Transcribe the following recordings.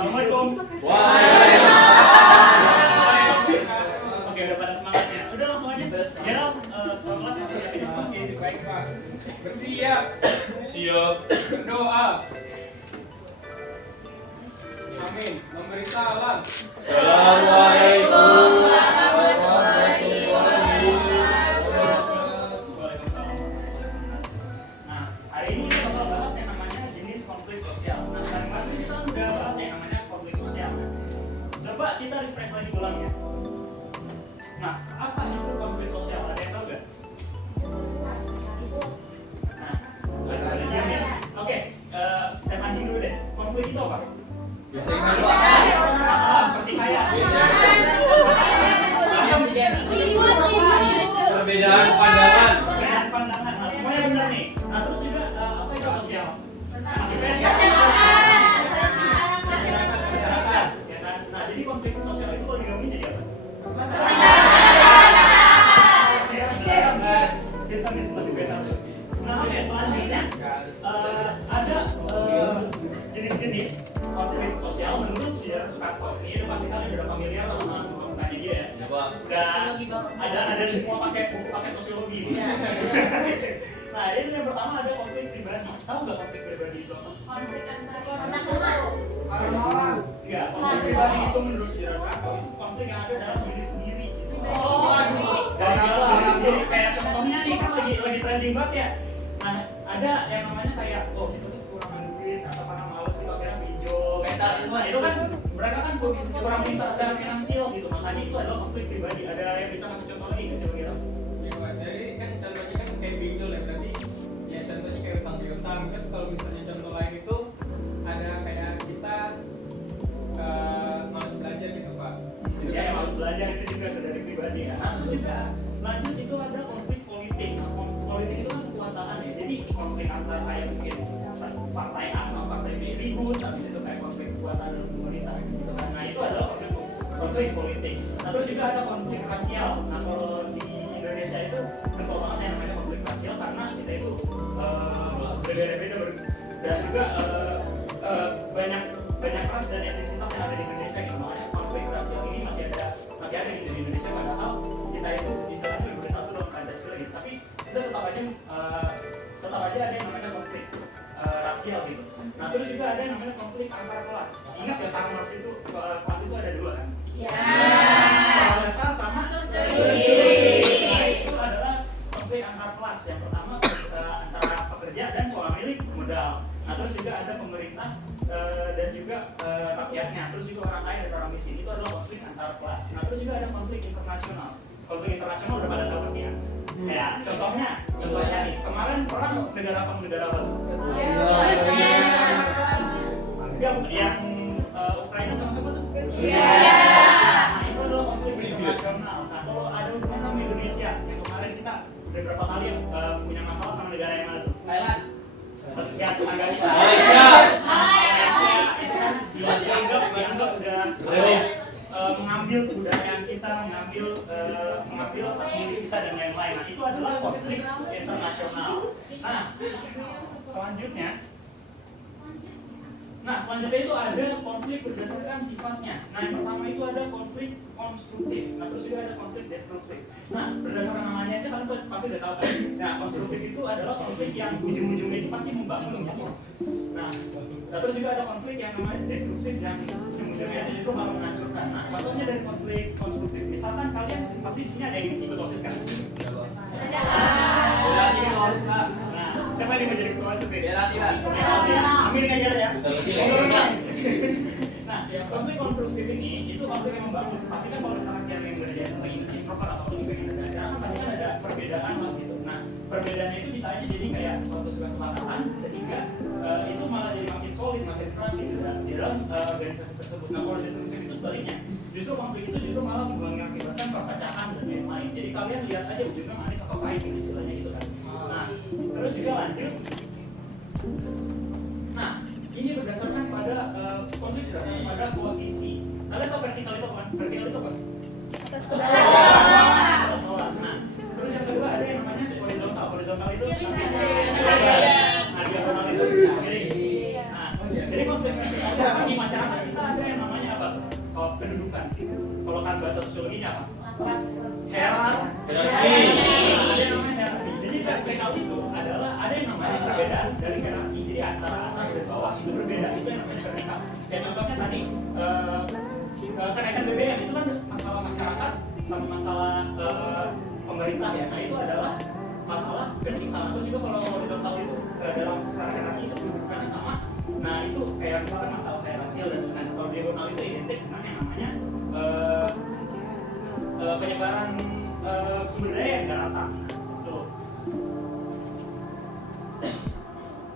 Assalamualaikum. Oke, udah pada semangat ya. Udah langsung aja. Gerald, kelas ya. Oke, baik Pak. Bersiap. Siap. Berdoa. Amin. Memberi salam. Assalamualaikum. Waalaikumsalam. Nah, hari ini kita bakal bahas yang namanya jenis konflik sosial. Nah, kemarin kita udah bahas yang namanya konflik sosial. Coba kita refresh lagi ulang ya. Nah, apa itu konflik sosial? Ada yang tahu nggak? Nah, ada diam ya. Oke, saya pancing dulu deh. Konflik itu apa? Biasanya kan Pak. Masalah pertikaian. Perbedaan pandangan. Perbedaan pandangan. Nah, semuanya benar nih. Nah, terus juga apa itu sosial? Anak IPS ya? Masyarakat, ya kan? Nah, jadi konflik sosial itu kalau digabungin jadi apa? Kita masih IPS satu. Nah, oke, selanjutnya ada jenis-jenis konflik sosial menurut sejarah Soekarno. Ini udah pasti kalian udah familiar sama pembukaannya dia ya. Dan ada semua pakai sosiologi. Nah, ini yang pertama ada konflik pribadi. Tahu nggak konflik pribadi itu apa? Iya, konflik pribadi itu menurut sejarah Soekarno itu konflik yang ada dalam diri sendiri gitu. Dari dalam diri sendiri, kayak contohnya nih kan lagi trending banget ya. Nah, ada yang namanya kayak kita tuh kekurangan duit atau karena males kita akhirnya pinjol. Nah, itu kan mereka kan kurang pintar secara finansial gitu. Makanya itu adalah konflik pribadi. Ada yang bisa kasih contoh lagi nggak kira-kira? Ya, Pak. Jadi kan contohnya kan kayak pinjol ya berarti. Ya contohnya kayak utang piutang. Terus kalau misalnya contoh lain itu ada kayak kita malas belajar gitu Pak. Jadi Ya, yang harus belajar itu juga dari pribadi ya. Nah, terus juga lanjut itu ada konflik politik. Nah, politik itu kan kekuasaan ya. Jadi konflik antara kayak mungkin partai A sama partai B ribut, habis itu kayak konflik kekuasaan dan pemerintah gitu kan. Nah, itu adalah konflik politik. Nah, terus juga ada konflik rasial. Nah, kalau di Indonesia itu kental banget yang namanya konflik rasial karena kita itu berbeda-beda dan juga banyak ras dan etnisitas yang ada di Indonesia gitu. Makanya konflik rasial ini masih ada gitu di Indonesia, padahal kita itu istilahnya bersatu dalam Pancasila gitu. Tapi kita tetap aja ada yang namanya konflik rasial gitu. Nah, terus juga ada yang namanya konflik antar kelas. Ingat ya, kelas itu ada dua kan? Proletar sama Nah, itu adalah konflik antar kelas. Yang pertama antara pekerja dan pemilik modal. Nah, terus juga ada pemerintah dan juga rakyatnya. Terus juga orang kaya dan orang miskin. Itu adalah konflik antar kelas. Nah, terus juga ada konflik internasional. Konflik internasional udah pada tahu pasti ya. Ya, contohnya nih, kemarin perang negara apa tuh? Yang Ukraina sama siapa tuh? Nah, itu adalah konflik internasional. Nah, kalau ada hubungan sama Indonesia, yang kemarin kita udah berapa kali punya masalah sama negara yang mana tuh? Thailand. Ya, tetangga kita. Dianggap udah mengambil kebudayaan kita, mengambil hak milik kita dan lain-lain. Nah, itu adalah konflik internasional. Selanjutnya itu ada konflik berdasarkan sifatnya. Nah, yang pertama itu ada konflik konstruktif. Nah, terus juga ada konflik destruktif. Nah, berdasarkan namanya aja kalian pasti udah tahu kan. Nah, konstruktif itu adalah konflik yang ujung-ujungnya itu pasti membangun gitu. Nah, terus juga ada konflik yang namanya destruktif yang ujung-ujungnya itu malah menghancurkan. Nah, contohnya dari konflik konstruktif. Misalkan kalian pasti di sini ada yang ikut OSIS kan? Nah, siapa yang mau jadi ketua OSIS? Amin aja ya. Nah, konflik konstruktif ini itu konflik yang membangun. Pasti kan kalau misalkan kalian yang belajar lagi introvert atau lagi pengen belajar, kan pasti kan ada perbedaan lah gitu. Nah, perbedaannya itu bisa aja jadi kayak suatu kesepakatan sehingga itu malah jadi makin solid, makin kuat gitu di dalam organisasi tersebut. Nah, kalau destruktif itu sebaliknya, justru konflik itu justru malah mengakibatkan perpecahan dan lain-lain. Jadi kalian lihat aja ujungnya manis atau pahit gitu istilahnya gitu kan. Nah, terus juga lanjut. Nah, ini berdasarkan pada konflik berdasarkan pada posisi. Kalian tahu vertikal itu apa? Vertikal itu apa? Atas bawah. Nah, terus yang kedua ada yang namanya horizontal. Horizontal itu diagonal itu miring. Nah, jadi konflik vertikal di masyarakat kita ada sama masalah pemerintah ya. Nah itu adalah masalah vertikal atau juga kalau horizontal itu dalam secara hierarki itu bukannya sama. Nah itu kayak misalkan masalah kayak rasial dan kalau diagonal itu identik dengan yang namanya penyebaran sumber daya yang nggak rata. Tuh.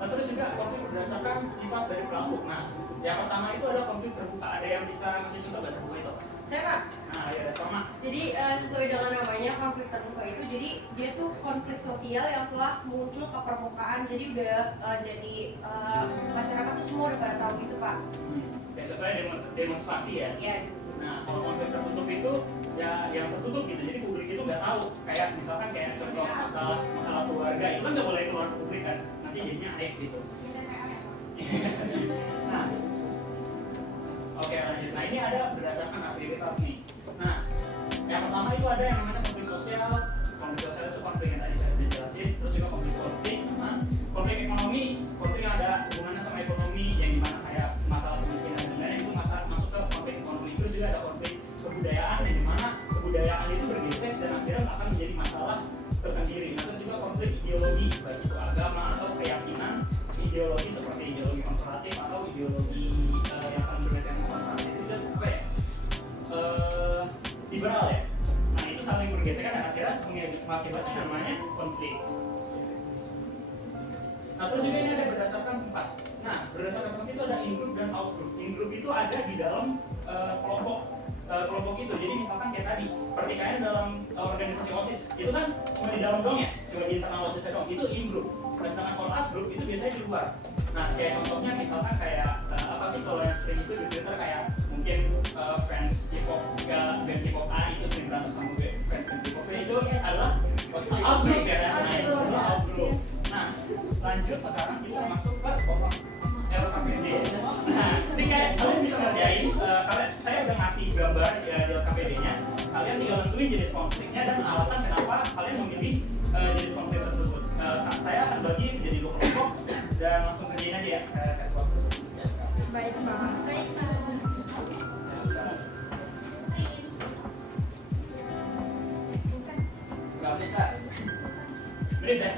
Nah terus juga konflik berdasarkan sifat dari pelaku. Nah yang pertama itu ada konflik terbuka. Ada yang bisa ngasih contoh nggak terbuka itu? Saya Pak. Nah ya ada sama. Jadi sesuai dengan namanya konflik terbuka itu, jadi dia tuh konflik sosial yang telah muncul ke permukaan. Jadi udah jadi masyarakat tuh semua udah pada tahu gitu Pak. Kayak contohnya demonstrasi ya. Iya. Nah kalau konflik tertutup itu ya yang tertutup gitu. Jadi publik itu nggak tahu. Kayak misalkan kayak contoh masalah keluarga itu kan nggak boleh keluar ke publik kan. Nanti jadinya aib gitu. Nah, oke lanjut. Nah ini ada berdasarkan aktivitas nih. Nah, yang pertama itu ada yang namanya konflik sosial. Konflik sosial itu konflik yang tadi saya udah jelasin. Terus juga konflik politik sama konflik ekonomi. Konflik yang ada hubungannya sama ekonomi yang dimana kayak masalah kemiskinan dan lain-lain itu masuk ke konflik ekonomi. Terus juga ada konflik kebudayaan yang dimana kebudayaan itu bergeser dan akhirnya akan menjadi masalah tersendiri. Nah, terus juga konflik ideologi, baik itu agama atau keyakinan, ideologi seperti ideologi konservatif atau ideologi yang saling bergeser konservatif itu kan apa ya? Liberal ya. Nah itu saling bergesekan dan akhirnya mengakibatkan namanya konflik. Nah terus juga ini ada berdasarkan tempat. Nah berdasarkan tempat itu ada in group dan out group. In group itu ada di dalam kelompok itu. Jadi misalkan kayak tadi pertikaian dalam organisasi OSIS itu kan cuma di dalam dong ya, cuma di internal OSIS dong. Itu in group. Nah sedangkan kalau out group itu biasanya di luar. Nah kayak contohnya misalkan kayak apa sih kalau yang sering itu di Twitter kayak mungkin fans K-pop dan K-pop A itu sering berantem sama fans K-pop B itu adalah out group ya kan? Nah itu semua out group. Nah lanjut sekarang kita masuk ke kelompok LKPD. Nah ini kayak kalian bisa ngerjain, saya udah ngasih gambar di LKPD-nya. Kalian tinggal nentuin jenis konfliknya dan alasan kenapa kalian memilih jenis konflik tersebut. Saya akan bagi menjadi 2 kelompok dan langsung kerjain aja ya, kasih waktu. Baik Pak. Berapa menit Pak? Menit ya?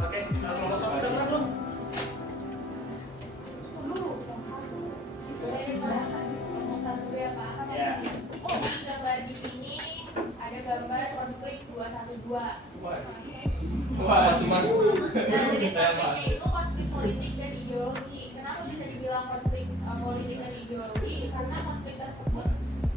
Oke, kelompok satu udah berapa belum? Ya. Oh, di gambar di sini ada gambar konflik 212. Wah, cuma Nah, jenis saya Pak. konfliknya itu konflik politik dan ideologi. Kenapa bisa dibilang konflik politik dan ideologi? Karena konflik tersebut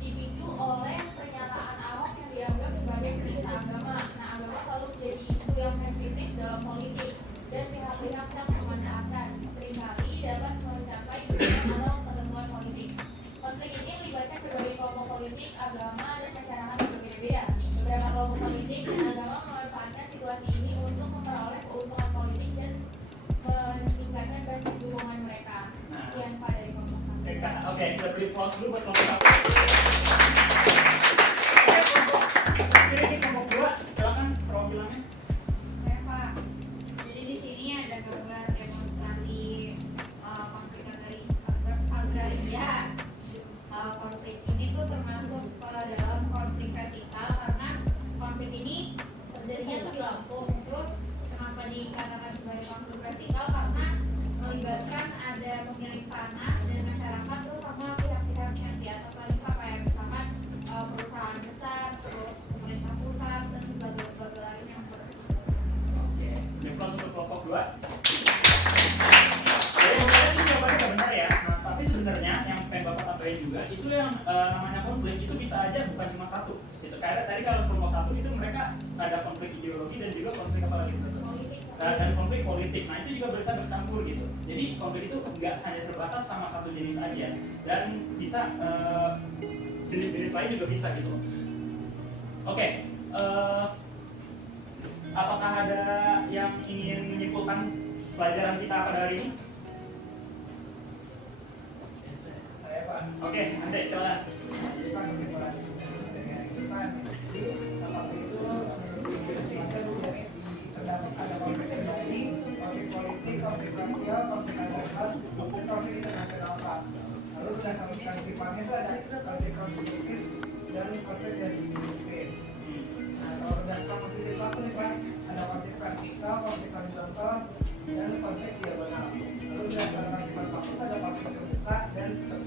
dipicu oleh pernyataan Ahok yang dianggap sebagai penista agama. Nah, agama selalu menjadi isu yang sensitif dalam politik dan pihak-pihak yang memanfaatkan seringkali dapat mencapai tujuan atau ketentuan politik. Konflik ini melibatkan berbagai kelompok politik, agama, dan masyarakat yang berbeda-beda. Beberapa kelompok politik dan agama memanfaatkan situasi ini untuk memperoleh keuntungan politik dan meningkatkan basis dukungan mereka. Sekian Pak dari kelompok satu. Oke, kita beri applause dulu buat kelompok satu. Oke, kelompok ini kelompok 2, silakan perwakilannya. Ya Pak. Jadi di sini ada gambar demonstrasi konflik agraria. Konflik ini tuh termasuk dalam konflik vertikal karena konflik ini terjadinya tuh di Lampung. Terus kenapa dikatakan sebagai konflik vertikal? Karena melibatkan ada pemilik tanah dan masyarakat terus sama pihak-pihak yang di atas lagi kayak misalkan perusahaan besar, terus pemerintah pusat dan berbagai lain yang Oke, beri applause untuk kelompok 2. Jadi kemarin itu jawabannya nggak benar ya. Nah, tapi sebenarnya yang pengen Bapak sampaikan juga itu yang namanya konflik itu bisa aja bukan cuma satu. Gitu. Kayak tadi kalau kelompok 1 itu mereka ada konflik ideologi dan juga konflik apa lagi? politik. Dan konflik politik. Nah itu juga bisa bercampur gitu. Jadi konflik itu nggak hanya terbatas sama satu jenis aja dan bisa jenis-jenis lain juga bisa gitu. Oke, apakah ada yang ingin menyimpulkan pelajaran kita pada hari ini? saya Pak. Oke, Andre silakan. Jadi Pak kesimpulannya keterkaitan. Jadi konflik itu menurut sifatnya terdapat ada konflik pribadi, konflik politik, konflik rasial, konflik antar ras, dan konflik internasional Pak. Lalu berdasarkan sifatnya itu ada konflik konstruktif dan konflik destruktif. Nah, kalau berdasarkan posisi pelaku nih Pak, ada konflik vertikal, konflik horizontal, dan konflik diagonal. Lalu berdasarkan sifat pelaku ada konflik terbuka dan tertutup.